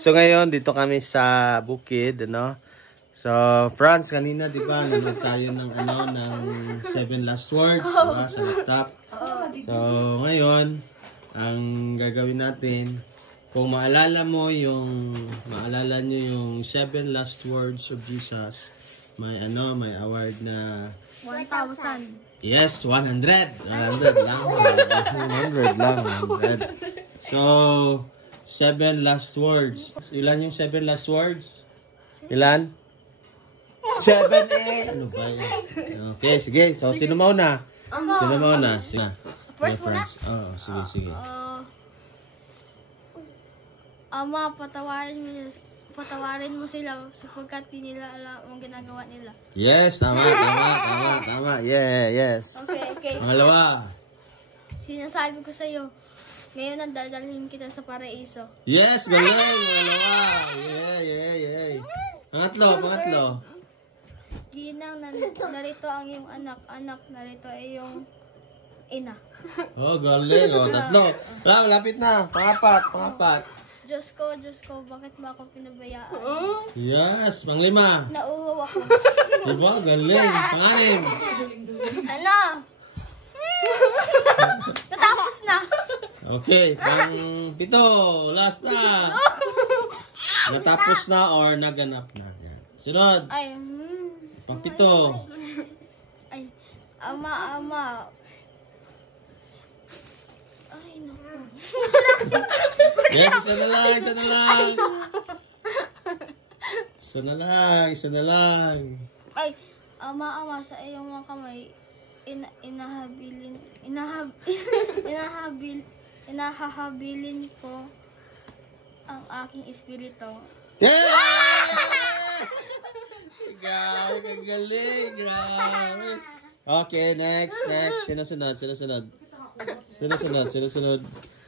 So ngayon, dito kami sa bukid, ano? So, Franz, kanina, di ba, nanood tayo ng, ng 7 last words, di ba, sa laptop. So, ngayon, ang gagawin natin, kung maalala nyo yung 7 last words of Jesus, may award na 1,000. yes, 100. 100 lang. 100 lang. 100. So, 7 last words. Ilan yung 7 last words? Ilan? 7 eh. Ano ba yun? Okay, sige. So, sino mauna? Sino mauna? Sino? First muna? Oo, sige. Ama, patawarin mo sila sapagkat di nila alam ang ginagawa nila. Yes, tama. Yeah, yes. Okay. Pangalawa. Sinasabi ko sa iyo, ngayon ang dadalhin kita sa paraiso. Yes, galing. Pangalawa. Yeah. Pangatlo. Ginang, narito ang iyong anak. Anak, narito ay iyong ina. Oh, galing. Oh, tatlo. Wala, lapit na. Pangapat. Diyos ko, bakit mo ako pinabayaan? Yes, panglima. Nauuhaw ako. Diba, galing. Panganim. Ano? Natapos na. Okay, pang-pito. Last na. Natapos na or naganap na. Yan. Sunod. Pang-pito. Ay, ama. Ay, naku. Yes, isa na lang. Ay, ama, sa iyong mga kamay, inahahabilin ko ang aking espiritu. Yeah! Grabe, kagaling. Grabe. Okay, next. Sino sunod?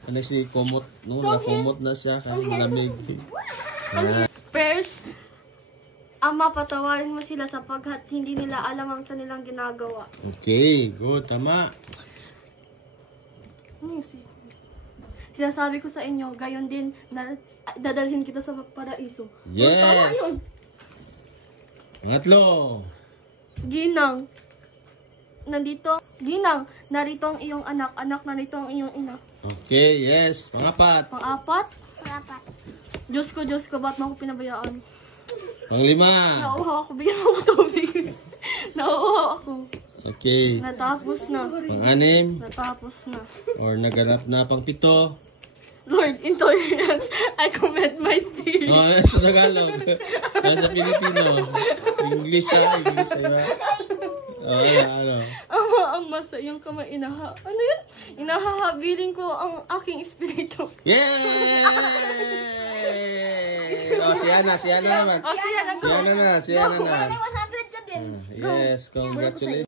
Ano si Kumot? No, nakumot na siya. Kaya malamig. First, Ama, patawarin mo sila sapagkat hindi nila alam ang kanilang ginagawa. Okay, good. Tama. Sinasabi ko sa inyo, gayon din na dadalhin kita sa paraiso. Yes. Tama yun. Pangatlo. Ginang, narito ang iyong anak. Anak, narito ang iyong ina. Okay, yes. Pangapat. Pang-apat, Diyos ko, ba't mo ako pinabayaan? Panglima. Nauuhaw ako, bigyan mo ko tubig. Nauuhaw ako. Okay. Natapos na. Pang-anim. Natapos na. Or naganap na pang-pito. Lord, in tolerance, I commit my spirit. Oh, sa Tagalog. Sa Pilipino. English siya. Oh, ano? Ama, sa iyong kamay, ano yun? Inahahabilin ko ang aking espiritu. Yay! Oh, siya na naman. Oh, siya na. Siya na na. 100 ka din. Yes, congratulations.